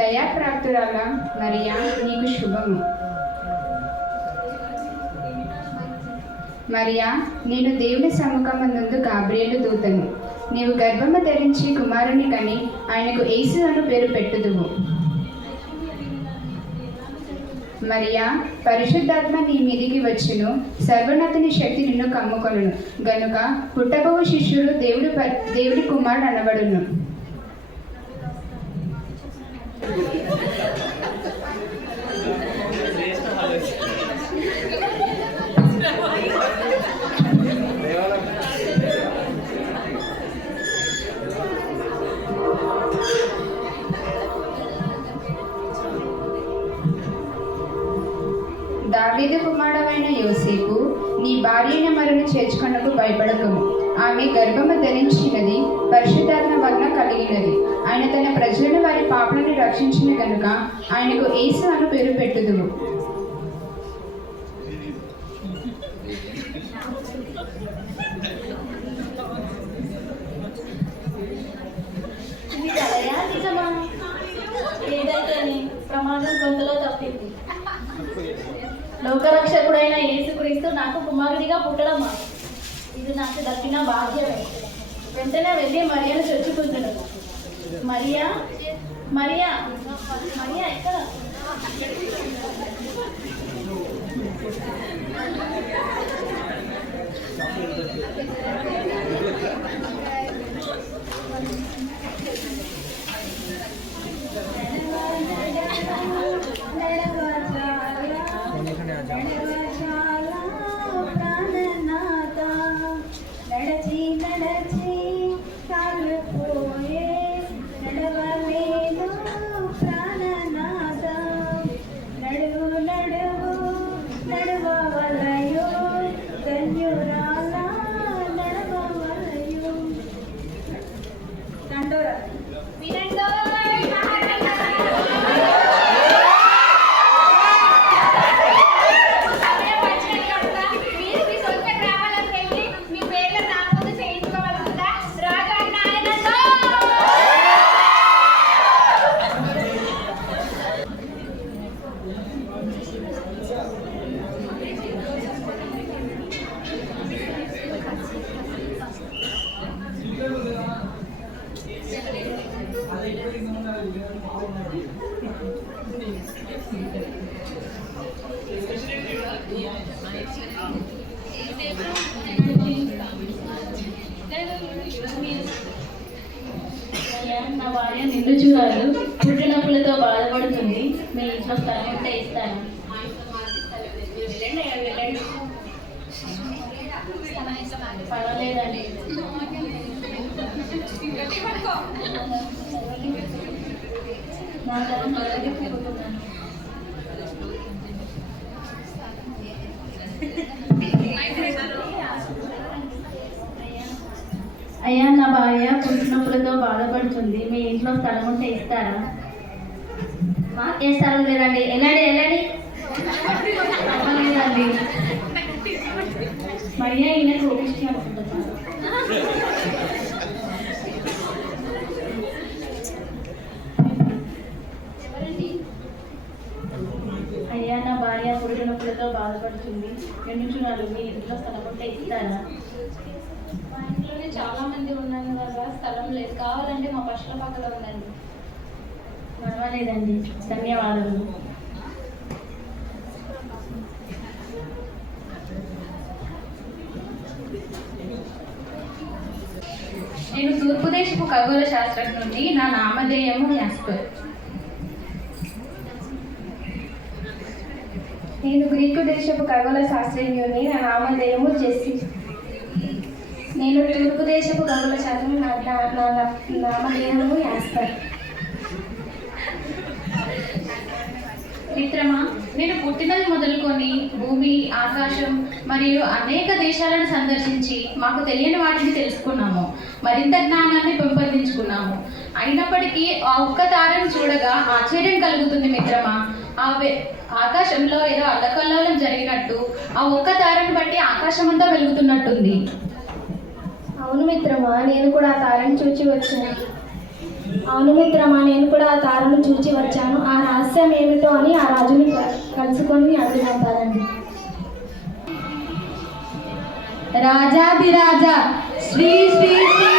దయాప్రాప్తురాల మరియా, నీకు శుభము. మరియా, నేను దేవుని సముఖమందు గాబ్రియేలు దూతను. నీవు గర్భము ధరించి కుమారుని కని ఆయనకు యేసు అను పేరు పెట్టుదువు. మరియా, పరిశుద్ధాత్మ నీ మీదికి వచ్చును, సర్వోన్నతుని శక్తి నిన్ను కమ్ముకొనును గనుక పుట్టబోవు శిష్యుడు దేవుడి కుమారుడు అనబడును. దావీదు కుమారుడైన యోసేపు, నీ భార్యైన మరును చేర్చుకొనకు భయపడకుము. ఆమె గర్భము ధరించినది పరిశుద్ధాత్మ వలన కలిగినది. ఆయన తన ప్రజలను వారి పాపలను రక్షించిన కనుక ఆయనకు యేసు అను పేరు పెట్టుదువు. ప్రమాదం గొంతులో తప్పింది. లోకరక్షకుడైన యేసుక్రీస్తు నాకు కుమారుడిగా పుట్టడమా, ఇది నాకు దక్కిన భాగ్యమే. వెంటనే వెళ్ళి మరియను చొచ్చుకుంటున్నాను. మరియా, మరియా, మరియా ఎక్కడ? నడచి నడచి కాళ్ళు పోయే నడవలేను ప్రాణనాథ, నడువు నడువు నడవవలయో ధన్యురాల నడవవలయో. దండోరా వినండో. నా భార్య నిండుచురాలు పుట్టినప్పులతో బాధపడుతుంది. మీ ఇంట్లో స్థలం ఉంటే ఇస్తాను. పర్వాలేదండి. నా తరం మొదలుపెట్టుకుంటున్నాను. అయ్యా, నా భార్య పుట్టినప్పులతో బాధపడుతుంది. మీ ఇంట్లో స్థలం ఉంటే ఇస్తారా? ఏ స్థలం లేదండి. వెళ్ళండి వెళ్ళండి. లేదండి. మరియా ఈయన కోపిష్టి అనుకుంటున్నాను. అయ్యా, నా భార్య పుట్టినప్పులతో బాధపడుతుంది. ఎండుచున్నారు. మీ ఇంట్లో స్థలం ఉంటే ఇస్తారా? మా ఇంట్లోనే చాలా మంది ఉన్నారు కదా, స్థలం లేదు. కావాలంటే మా పశువుల పక్కన ఉందండి. పర్వాలేదండి. ధన్యవాదాలు. నేను తూర్పు దేశపు ఖగోళ శాస్త్రజ్ఞుడిని. నా నామధేయము యాస్పర్. నేను గ్రీకు దేశపు ఖగోళ శాస్త్రజ్ఞుడిని. నా నామధేయము జెస్సి. నేను తూర్పు దేశపు ఖగోళ శాస్త్రం. నా నామధేయము యాస్పర్. మిత్రమా, నేను పుట్టినది మొదలుకొని భూమి, ఆకాశం మరియు అనేక దేశాలను సందర్శించి మాకు తెలియని వాటిని తెలుసుకున్నాము, మరింత జ్ఞానాన్ని పెంపొందించుకున్నాము. అయినప్పటికీ ఆ ఒక్క తారను చూడగా ఆశ్చర్యం కలుగుతుంది మిత్రమా. ఆకాశంలో ఏదో అల్లకల్లోలం జరిగినట్టు ఆ ఒక్క తారను బట్టి ఆకాశం అంతా వెలుగుతున్నట్టుంది. అవును మిత్రమా, నేను కూడా ఆ తారను చూచి వచ్చాను. ఆ రహస్యం ఏమిటో అని ఆ రాజుని కలుసుకొని అడుగుతారండి. రాజాధిరాజా శ్రీ శ్రీ శ్రీ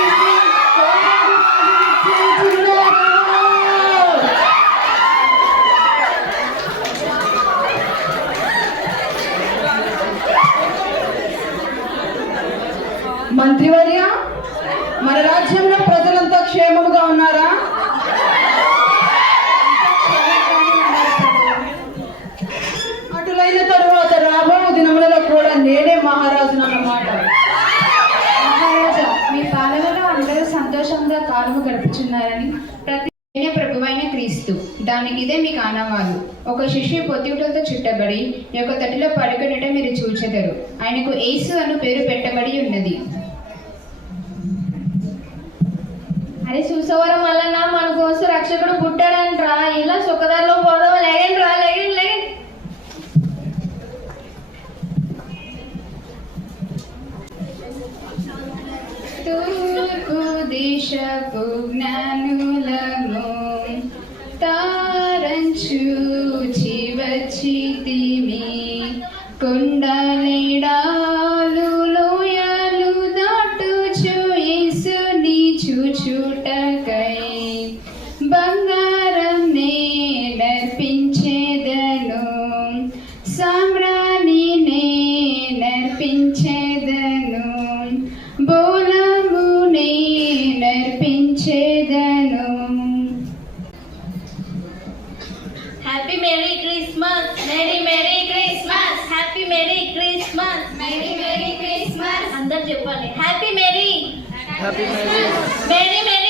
మంత్రివర్య, మన రాజ్యంలో ప్రజలంతా క్షేమముగా ఉన్నారా? అటులైన తరువాత రాబో దినములలో కూడా నేనే మహారాజును అన్నమాట. మహారాజా, మీ పాలనలో అందరూ సంతోషంగా కాలము గడుపుచున్నారని ప్రభువైన క్రీస్తు దానికిదే మీకు ఆనవాలు. ఒక శిష్యు పొత్తిగుటలతో చుట్టబడి యొక్క తటిలో పడుకొనుట మీరు చూచెదరు. ఆయనకు యేసు అను పేరు పెట్టబడి ఉన్నది. అరే చూసేవారం వల్ల మన కోసం రక్షకుడు పుట్టాడంట్రా. ఇలా సుఖదారిలో పోదాం. లేగండి రా, లేగండి లేగండి. తూర్పు దిశపు జ్ఞానులము తారంచూచి వచ్చితిమి. కొండలేడాలు లోయలు దాటుచు యేసుని చూచుటకై బంగారం నే నర్పించేదను, సామ్రాణి నే నర్పించేదను, బోలము నే నర్పించేదను. Happy merry Christmas, merry merry Christmas, happy merry Christmas, merry merry Christmas. అందరు చెప్పండి హ్యాపీ మేరీ, మేరీ మేరీ